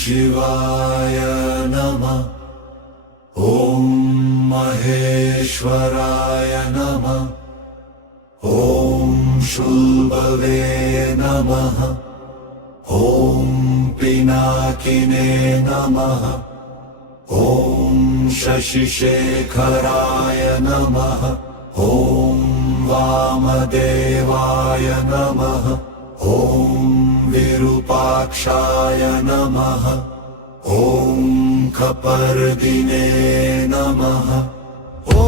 शिवाय नमः। ॐ महेश्वराय नमः। ॐ शुम्भवे नमः। ॐ पिनाकिने नमः। ॐ शशिशेखराय नमः। ॐ वामदेवाय नमः। ॐ विरूपाक्षाय नमः। ॐ खपर्दिने नमः। ॐ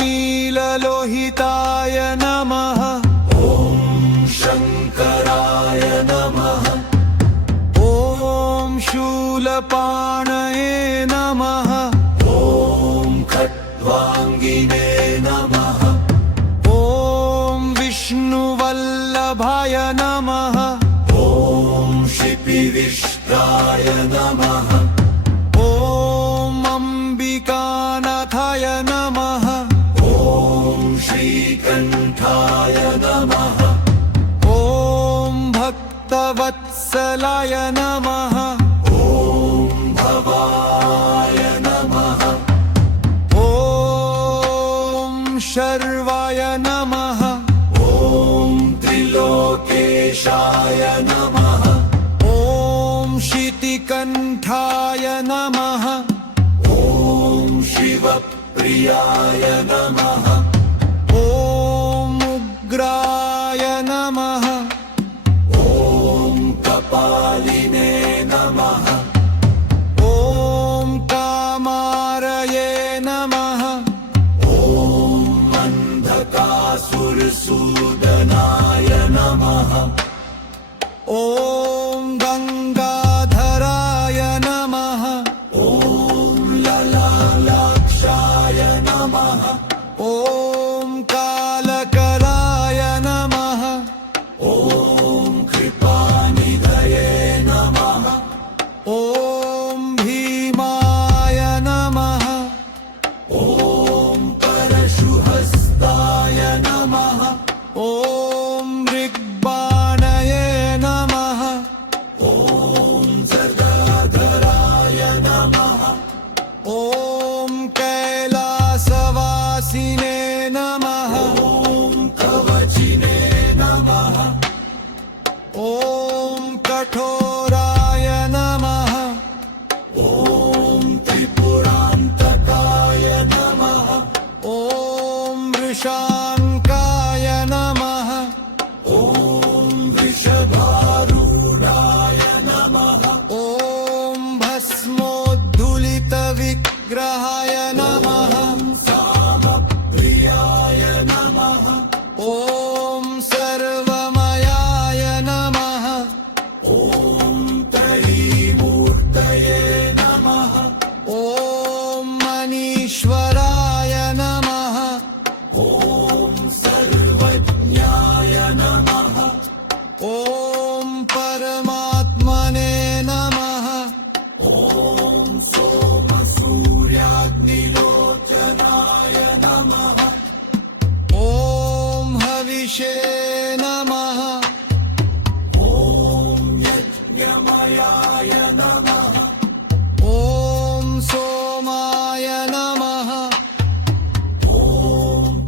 नीललोहिताय नमः। ॐ शङ्कराय नमः। ॐ शूलपाणये नमः। ॐ खट्वाङ्गिने नमः। ॐ विष्णुवल्लभाय नमः। ॐ शिपिविष्टाय नमः। ॐ अम्बिकानाथाय नमः। ॐ श्रीकण्ठाय नमः। ॐ भक्तवत्सलाय नमः। ॐ भवाय नमः। ॐ शर्वाय नमः। ॐ त्रिलोकेशाय नमः। ॐ शितिकण्ठाय नमः। ॐ शिवप्रियाय नमः। ॐ उग्राय नमः। ॐ कपालिने नमः। ॐ कामारये नमः। ॐ अन्धकासुरसूदनाय नमः। ॐ गङ्गाधराय नमः। ॐ ललालाक्षाय नमः। ॐ कालकलाय नमः। ॐ कृपानिधये नमः। ॐ भीमाय नमः। ॐ परशुहस्ताय नमः। ॐ ऋग्बाणये नमः। ॐ जटाधराय नमः। ॐ कैलासवासिने नमः। ॐ कवचिने नमः। ॐ कठोराय नमः। ॐ त्रिपुरान्तकाय नमः। ॐ वृषाङ्काय नमः। ॐ वृषभारूढाय नमः। ॐ भस्मोद्धुलितविग्रहाय नमः। सामप्रियाय नमः। ॐ सर्वमयाय नमः। ॐ त्रयीमूर्तये नमः। ॐ मनीश्वराय नमः। ॐ सर्वज्ञाय नमः। ॐ परमात्मने नमः। ॐ सोमसूर्याग्निलोचनाय नमः। ॐ हविषे नमः। ॐ यज्ञमयाय नमः। ॐ सोमाय नमः। ॐ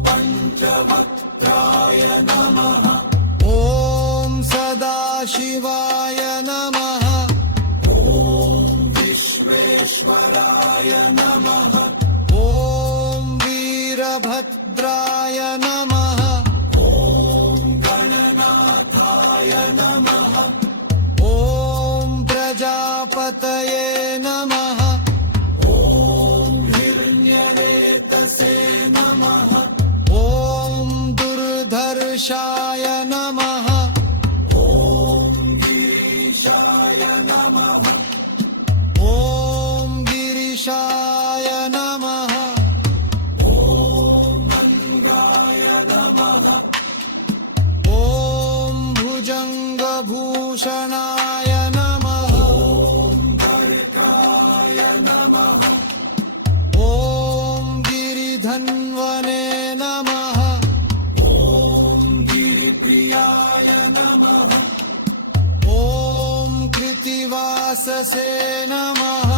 पञ्चवक्त्राय नमः। ॐ सदाशिवाय नमः। ॐ विश्वेश्वराय नमः। ॐ वीरभद्राय नमः। ॐ गणनाथाय नमः। ॐ प्रजापतये नमः। ॐ हिरण्यरेतसे नमः। ॐ दुर्धर्षाय नमः। ॐ गिरीशाय नमः। ॐ गिरिशाय नमः। ॐ मङ्गाय नमः। ॐ भुजङ्गभूषणाय नमः। ॐ भर्गाय नमः। ॐ गिरिधन्वने नमः। ॐ गिरिप्रियाय नमः। ॐ कृतिवाय व्याससे नमः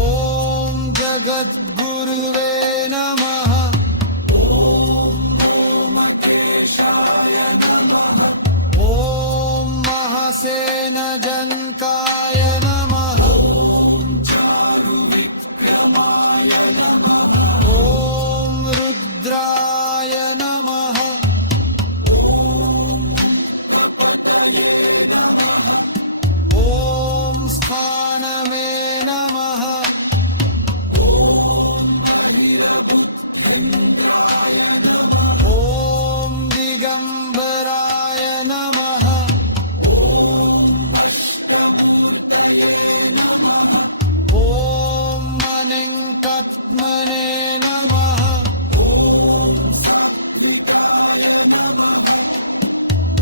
ॐ जगद्गुरुवे नमः ॐ महासेनजनकाय नमः ॐ रुद्राय नमः ॐ स्थानमे नमः ॐ दिगम्बराय नमः ॐ मनिङ्कत्मने नमः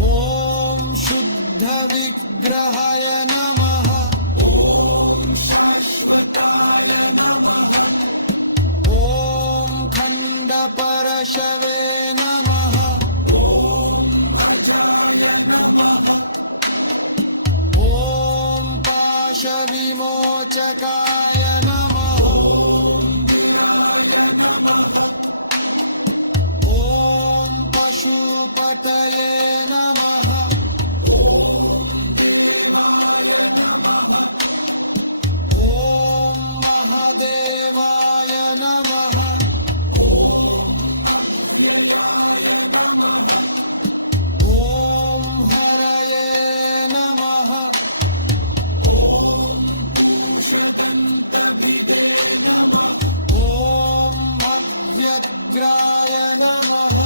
ॐ शुद्धविग्रहाय नमः ॐ खण्डपरशवे नमः ॐ पाशविमोचकाय नमः ॐ पशुपतये नमः ॐ महादेवाय नमः ॐ हरये नमः ॐ अव्यग्राय नमः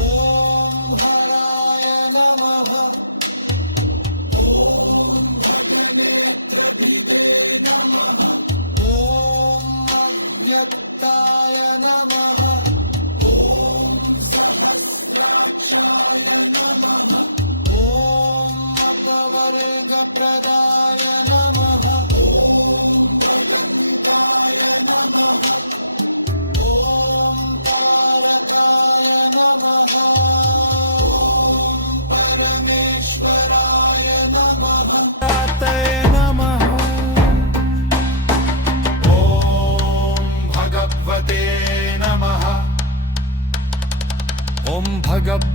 ॐ हराय नमः ॐ अव्यक्ताय नमः ॐ अपवर्गप्रदाय नमः ॐ तारकाय नमः ॐ परमेश्वराय नमः नमः ॐ भगवते नमः ॐ भगवते